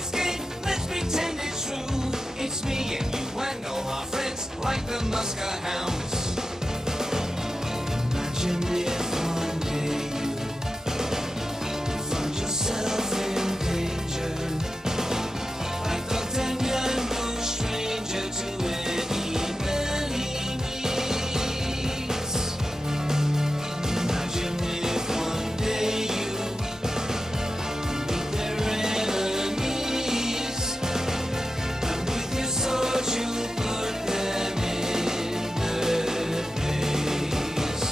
escape. Let's pretend it's true. It's me and you and all our friends, like the Muskehounds. Imagine if one day you find yourself in danger. Like Dogtanian, no stranger to any man he meets. Imagine if one day you meet their enemies, and with your sword you put them in their place.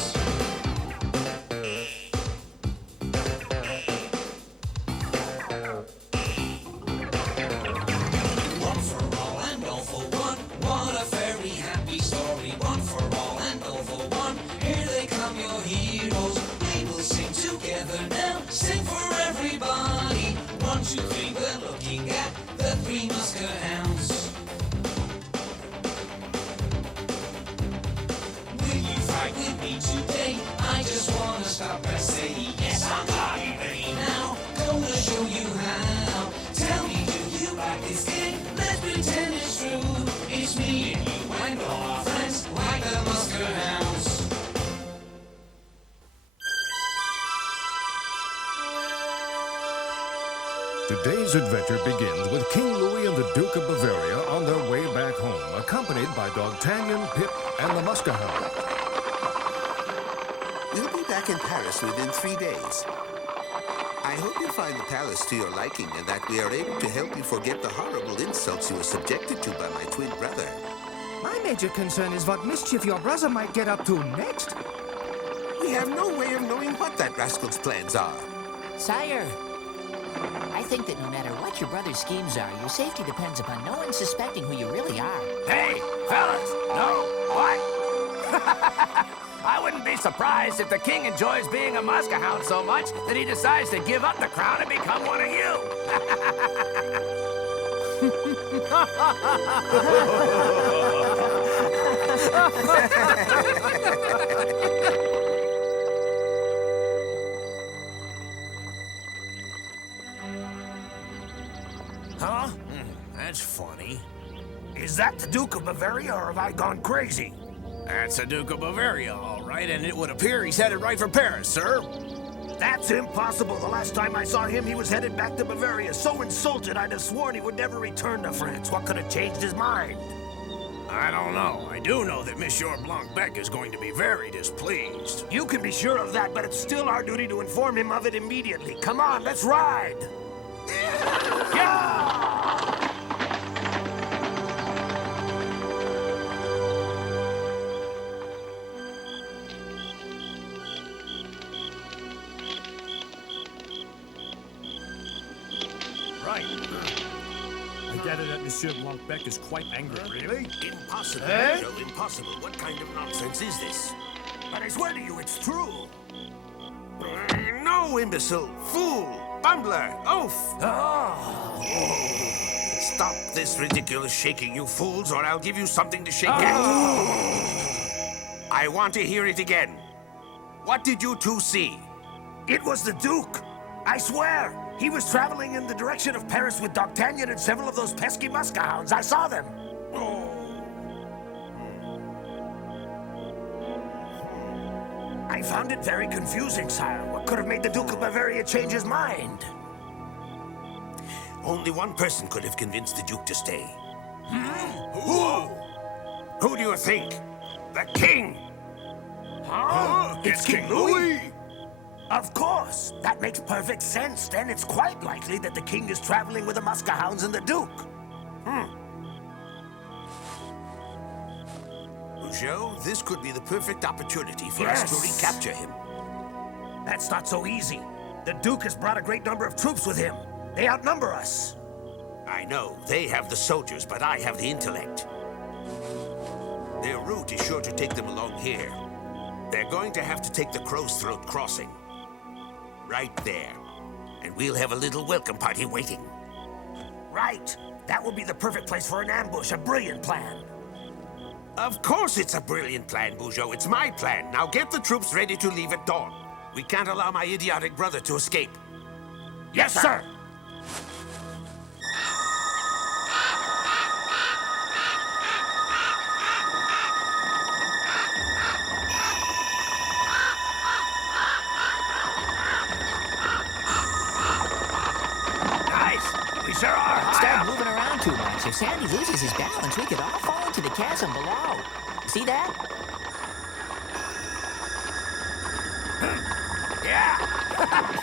One for all and all for one. What a very happy story. One for all and all for one. Here they come, your heroes. We will sing together now. Sing for everybody. 1, 2, 3, we're looking at the Three Muskehounds. Will you fight with me today? I just wanna stop and say yes, I'm ready now. Gonna show you how. Tell me, do you like this game? Let's pretend it's true. It's me and you and all our friends, like the Muskehounds. Today's adventure begins with King Louis and the Duke of Bavaria on their way back home, accompanied by Dogtanian, Pip, and the Muskehound. We'll be back in Paris within 3 days. I hope you find the palace to your liking and that we are able to help you forget the horrible insults you were subjected to by my twin brother. My major concern is what mischief your brother might get up to next. We have no way of knowing what that rascal's plans are. Sire, I think that no matter what your brother's schemes are, your safety depends upon no one suspecting who you really are. Hey, fellas! No, what? I wouldn't be surprised if the king enjoys being a Muskehound so much that he decides to give up the crown and become one of you. Huh? That's funny. Is that the Duke of Bavaria, or have I gone crazy? That's the Duke of Bavaria, all right, and it would appear he's headed right for Paris, sir. That's impossible. The last time I saw him, he was headed back to Bavaria. So insulted, I'd have sworn he would never return to France. What could have changed his mind? I don't know. I do know that Monsieur Blancbec is going to be very displeased. You can be sure of that, but it's still our duty to inform him of it immediately. Come on, let's ride! Yeah! Right. I gather that Monsieur Blancbec is quite angry. Really? Impossible, Eh? Joe, impossible. What kind of nonsense is this? But I swear to you, it's true. No, imbecile, fool, bumbler, oaf! Stop this ridiculous shaking, you fools, or I'll give you something to shake at. I want to hear it again. What did you two see? It was the Duke. I swear. He was traveling in the direction of Paris with Dogtanian and several of those pesky Muskehounds. I saw them. I found it very confusing, sire. What could have made the Duke of Bavaria change his mind? Only one person could have convinced the Duke to stay. Who? Who do you think? The King! Huh? It's King Louis? Of course. That makes perfect sense. Then it's quite likely that the king is traveling with the Muskehounds and the Duke. Joe, this could be the perfect opportunity for us to recapture him. That's not so easy. The Duke has brought a great number of troops with him. They outnumber us. I know, they have the soldiers, but I have the intellect. Their route is sure to take them along here. They're going to have to take the Crow's Throat crossing. Right there. And we'll have a little welcome party waiting. Right. That will be the perfect place for an ambush. A brilliant plan. Of course it's a brilliant plan, Bugeaud. It's my plan. Now get the troops ready to leave at dawn. We can't allow my idiotic brother to escape. Yes, sir. sure are high Start up. moving around too much. If Sandy loses his balance, we could all fall into the chasm below. See that? Yeah.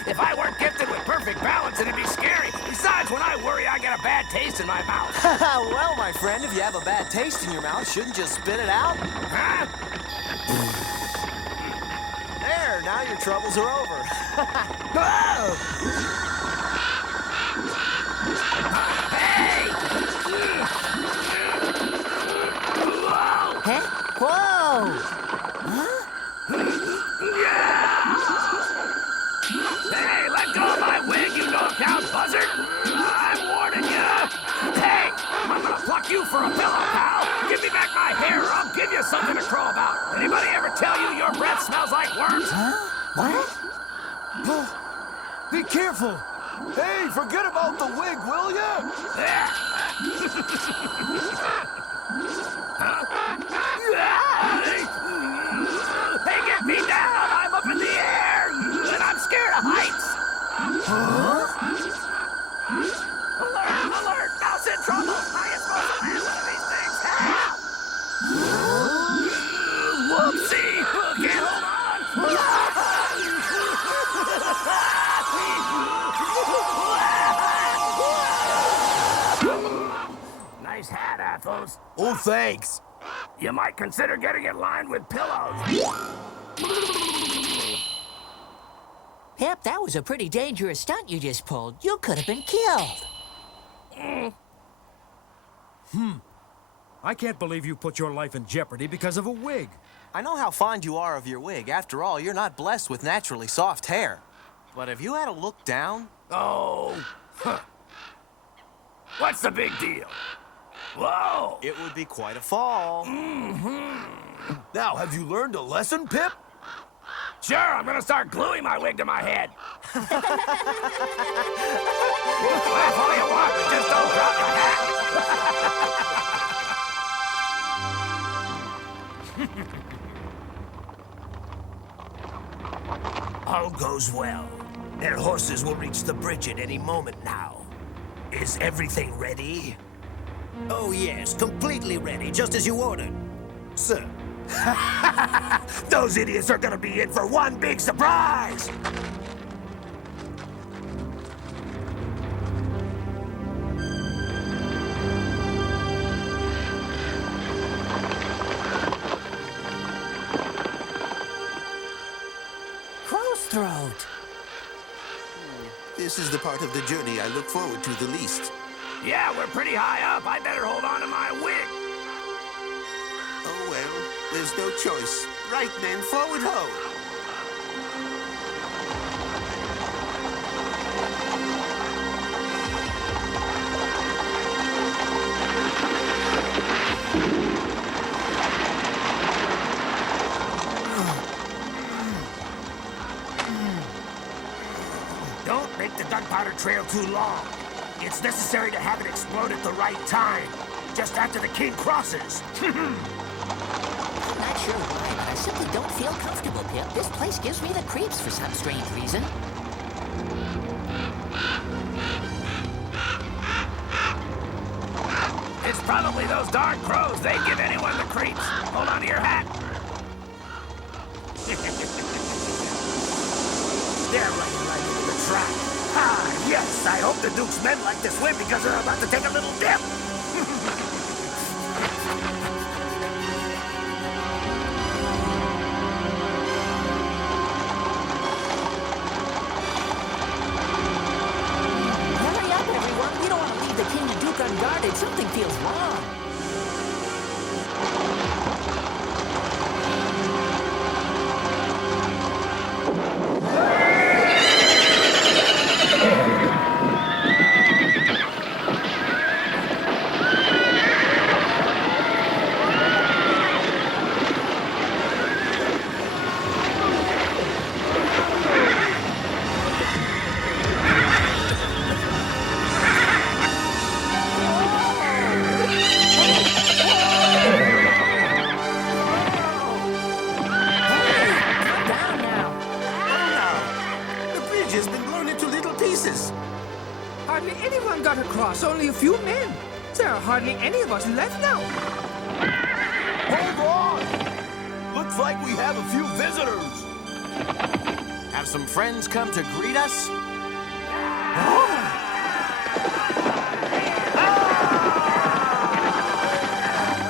If I weren't gifted with perfect balance, it'd be scary. Besides, when I worry, I get a bad taste in my mouth. Well, my friend, if you have a bad taste in your mouth, shouldn't you spit it out? Huh? There, now your troubles are over. Hey! Huh? Whoa! Hey, let go of my wig, you no-count buzzard! I'm warning you! Hey, I'm gonna pluck you for a pillow, pal! Give me back my hair, or I'll give you something to crow about! Anybody ever tell you your breath smells like worms? What? Be careful! Hey, forget about the wig, will ya? Hey, get me down! I'm up in the air! And I'm scared of heights! Alert! Alert! Mouse in trouble! I am supposed to land one of these things! Help! Whoopsie! Can't hold on! Nice hat, Athos. Oh, thanks. You might consider getting it lined with pillows. Pep, that was a pretty dangerous stunt you just pulled. You could have been killed. I can't believe you put your life in jeopardy because of a wig. I know how fond you are of your wig. After all, you're not blessed with naturally soft hair. But if you had to look down... Oh. Huh. What's the big deal? Whoa! It would be quite a fall. Now, have you learned a lesson, Pip? Sure, I'm gonna start gluing my wig to my head. Laugh all you want, but just don't drop your hat. All goes well. Their horses will reach the bridge at any moment now. Is everything ready? Oh, yes, completely ready, just as you ordered. Sir. Those idiots are gonna be in for one big surprise! Crow's throat. This is the part of the journey I look forward to the least. Yeah, we're pretty high up. I better hold on to my wig. Oh well, there's no choice. Right men, forward ho! Don't make the gunpowder trail too long. It's necessary to have it explode at the right time, just after the king crosses. I'm not sure why, but I simply don't feel comfortable, Pip. This place gives me the creeps for some strange reason. It's probably those darn crows. They give anyone the creeps. Hold on to your hat. They're running right into the trap. Ah, yes, I hope the Duke's men like to swim because they're about to take a little dip. Hurry up, everyone. We don't want to leave the King and Duke unguarded. Something feels wrong. hardly anyone got across, only a few men. There are hardly any of us left now. Hold on! Looks like we have a few visitors. Have some friends come to greet us?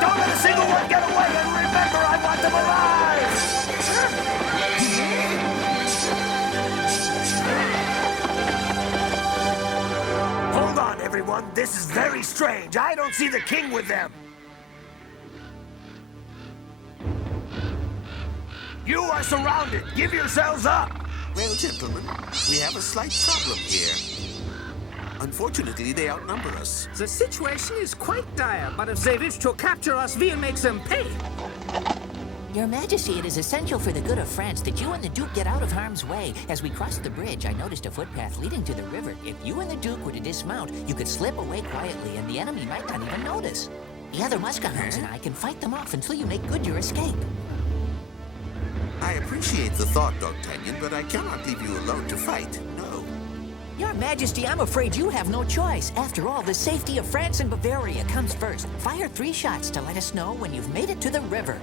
Don't let a single one get away, and remember, I want them alive! Hold on, everyone. This is very strange. I don't see the king with them. You are surrounded. Give yourselves up. Well, gentlemen, we have a slight problem here. Unfortunately, they outnumber us. The situation is quite dire, but if they wish to capture us, we'll make them pay. Your Majesty, it is essential for the good of France that you and the Duke get out of harm's way. As we crossed the bridge, I noticed a footpath leading to the river. If you and the Duke were to dismount, you could slip away quietly, and the enemy might not even notice. The other Muskehounds and I can fight them off until you make good your escape. I appreciate the thought, Dogtanian, but I cannot leave you alone to fight. No. Your Majesty, I'm afraid you have no choice. After all, the safety of France and Bavaria comes first. Fire 3 shots to let us know when you've made it to the river.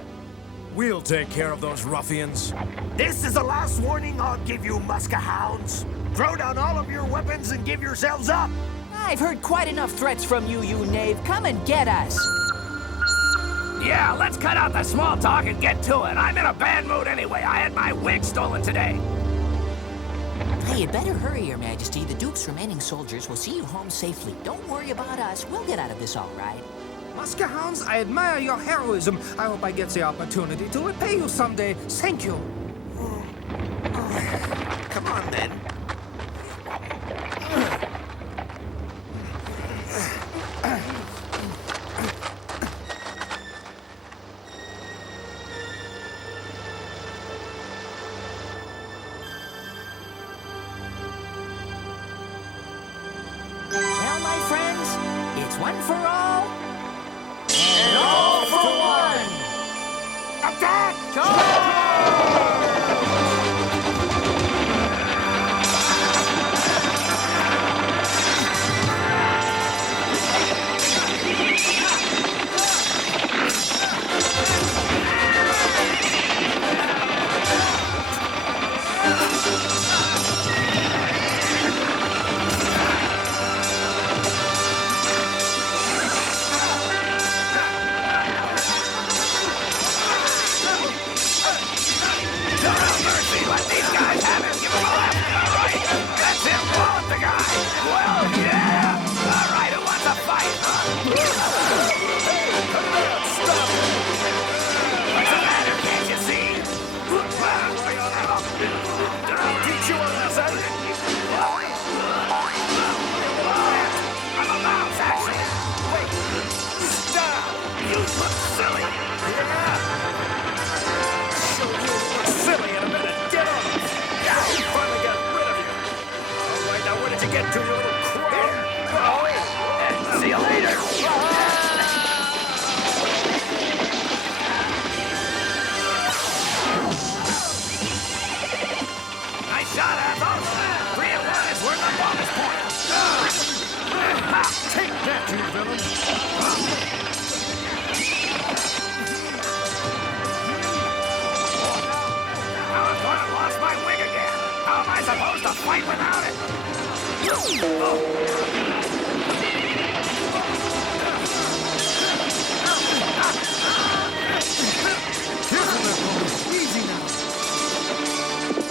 We'll take care of those ruffians. This is the last warning I'll give you, Muskehounds. Throw down all of your weapons and give yourselves up. I've heard quite enough threats from you, you knave. Come and get us. Yeah, let's cut out the small talk and get to it. I'm in a bad mood anyway. I had my wig stolen today. Hey, you'd better hurry, Your Majesty. The Duke's remaining soldiers will see you home safely. Don't worry about us. We'll get out of this all right. Muskehounds, I admire your heroism. I hope I get the opportunity to repay you someday. Thank you. Come on, then. Well, my friends, it's one for all, and all for one. Attack! Fight without it! Easy now.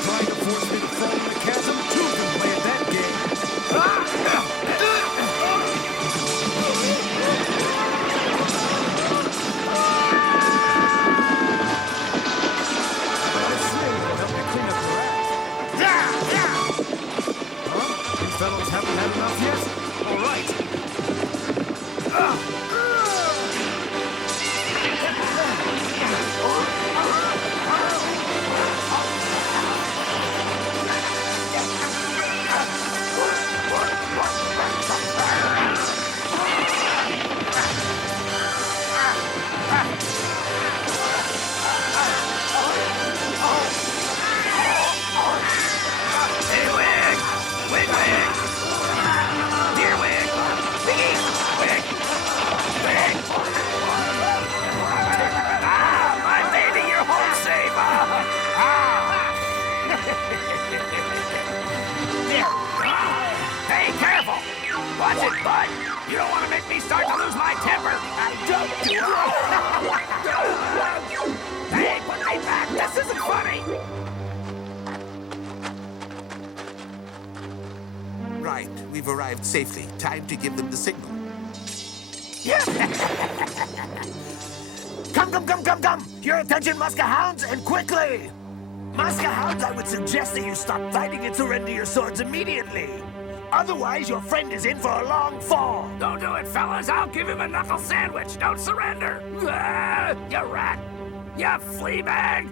Trying to force me to fall in the chasm, two can play at that game. This swing will help me clean up the rats. Huh? You fellows haven't had enough yet? All right. Hey, Wig! Wig! Dear Hey, careful! Watch it, bud! You don't want to make me start to lose my temper! I don't do it! Hey, put me back! This isn't funny! Right, we've arrived safely. Time to give them the signal. Come! Your attention, Muskehounds, and quickly! Muskehounds, I would suggest that you stop fighting and surrender your swords immediately. Otherwise, your friend is in for a long fall. Don't do it, fellas. I'll give him a knuckle sandwich. Don't surrender. You rat. You flea bag.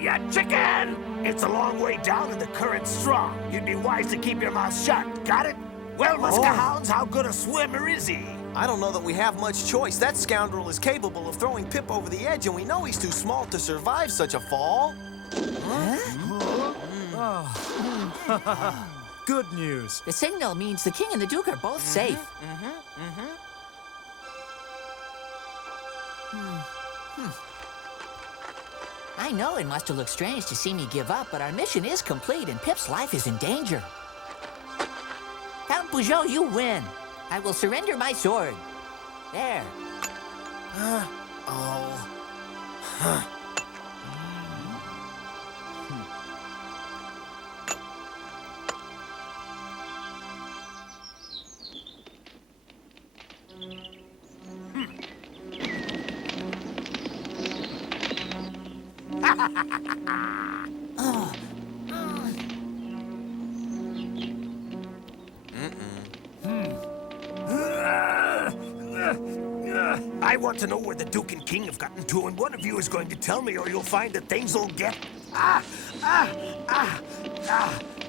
You chicken. It's a long way down and the current's strong. You'd be wise to keep your mouth shut. Got it? Well, Muskehounds, how good a swimmer is he? I don't know that we have much choice. That scoundrel is capable of throwing Pip over the edge, and we know he's too small to survive such a fall. Good news. The signal means the king and the duke are both safe. I know it must have looked strange to see me give up, but our mission is complete and Pip's life is in danger. Count Bugeaud, you win. I will surrender my sword. There. I want to know where the Duke and King have gotten to, and one of you is going to tell me, or you'll find that things will get...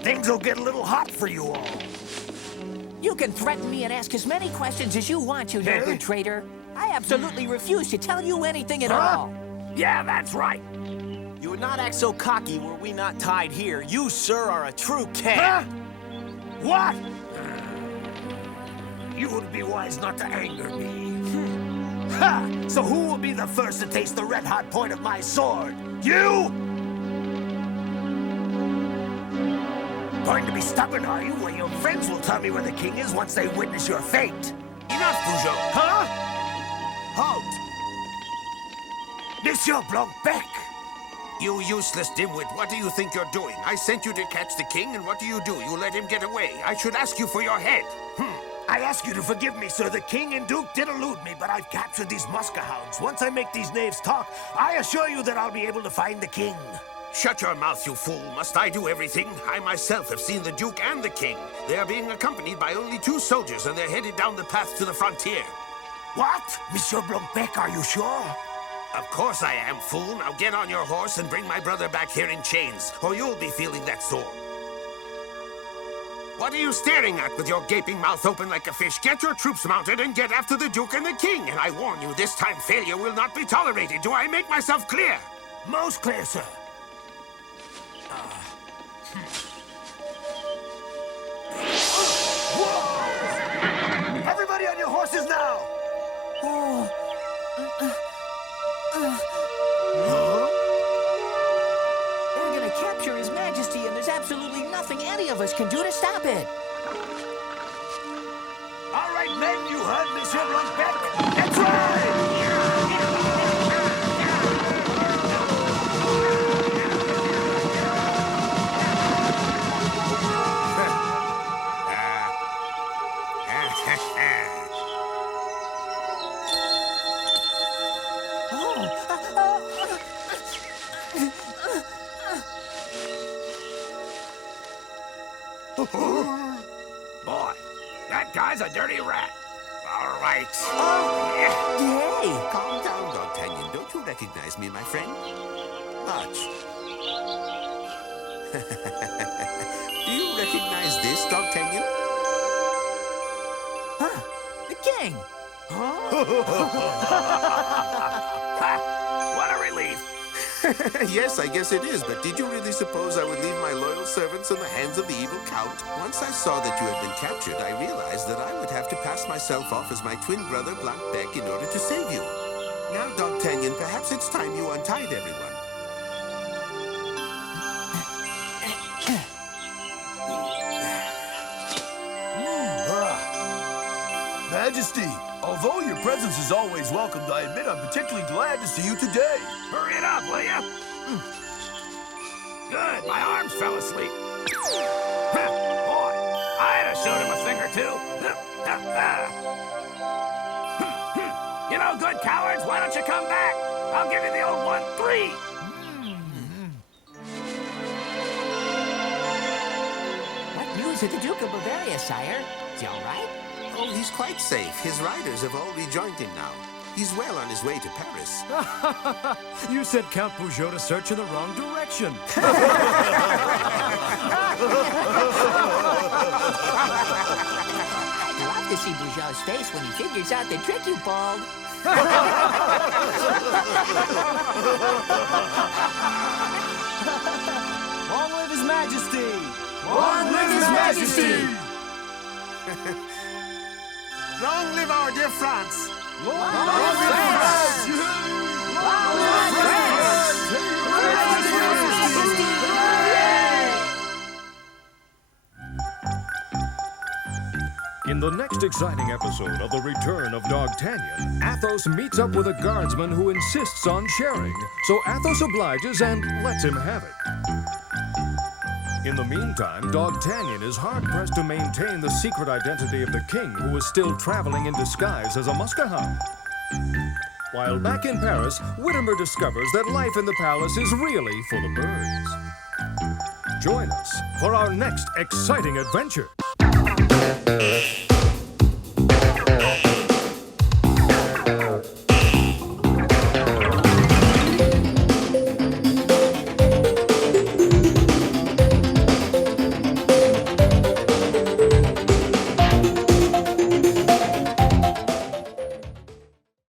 Things will get a little hot for you all. You can threaten me and ask as many questions as you want, you no-good traitor. I absolutely refuse to tell you anything at all. Yeah, that's right. You would not act so cocky were we not tied here. You, sir, are a true cad. What? You would be wise not to anger me. So who will be the first to taste the red-hot point of my sword? You? Going to be stubborn, are you? Well, your friends will tell me where the king is once they witness your fate. Enough, Bugeaud! Huh? Halt! Monsieur Blancbec! You useless dimwit, what do you think you're doing? I sent you to catch the king, and what do? You let him get away. I should ask you for your head. I ask you to forgive me, sir. The king and duke did elude me, but I've captured these Muskehounds. Once I make these knaves talk, I assure you that I'll be able to find the king. Shut your mouth, you fool. Must I do everything? I myself have seen the duke and the king. They are being accompanied by only 2 soldiers, and they're headed down the path to the frontier. What? Monsieur Blancbec, are you sure? Of course I am, fool. Now get on your horse and bring my brother back here in chains, or you'll be feeling that sore. What are you staring at with your gaping mouth open like a fish? Get your troops mounted and get after the Duke and the King. And I warn you, this time failure will not be tolerated. Do I make myself clear? Most clear, sir. Everybody on your horses now! They're gonna capture His Majesty, and there's absolutely nothing any of us can do to stop it. All right, men, you heard Monsieur Blancbec. Let's ride! Boy, that guy's a dirty rat. All right. Yay! Calm down, Dogtanian. Don't you recognize me, my friend? Watch. Do you recognize this, Dogtanian? Huh? The king! What a relief. Yes, I guess it is, but did you really suppose I would leave my loyal servants in the hands of the evil Count? Once I saw that you had been captured, I realized that I would have to pass myself off as my twin brother Blancbec in order to save you. Now, Dogtanian, perhaps it's time you untied everyone. Majesty, although your presence is always welcomed, I admit I'm particularly glad to see you today. Hurry it up, will ya? Good, my arms fell asleep. Boy, I'd have showed him a thing or two. You know, good cowards, why don't you come back? I'll give you the old 1-3. What news of the Duke of Bavaria, sire? Is he all right? Oh, he's quite safe. His riders have all rejoined him now. He's well on his way to Paris. You sent Count Peugeot to search in the wrong direction. I'd love to see Peugeot's face when he figures out the trick you pulled. Long live His Majesty! Long live His Majesty! Long live our dear France! In the next exciting episode of The Return of Dogtanian, Athos meets up with a guardsman who insists on sharing, so Athos obliges and lets him have it. In the meantime, Dogtanian is hard-pressed to maintain the secret identity of the king, who is still traveling in disguise as a Muskehound. While back in Paris, Whittimer discovers that life in the palace is really for the birds. Join us for our next exciting adventure.